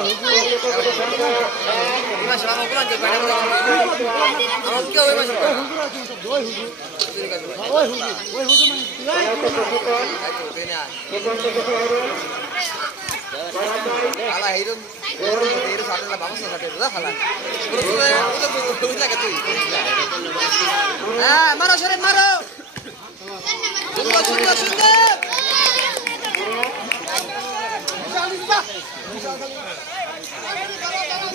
থেকে শুরু Alah, itu itu itu Thank you.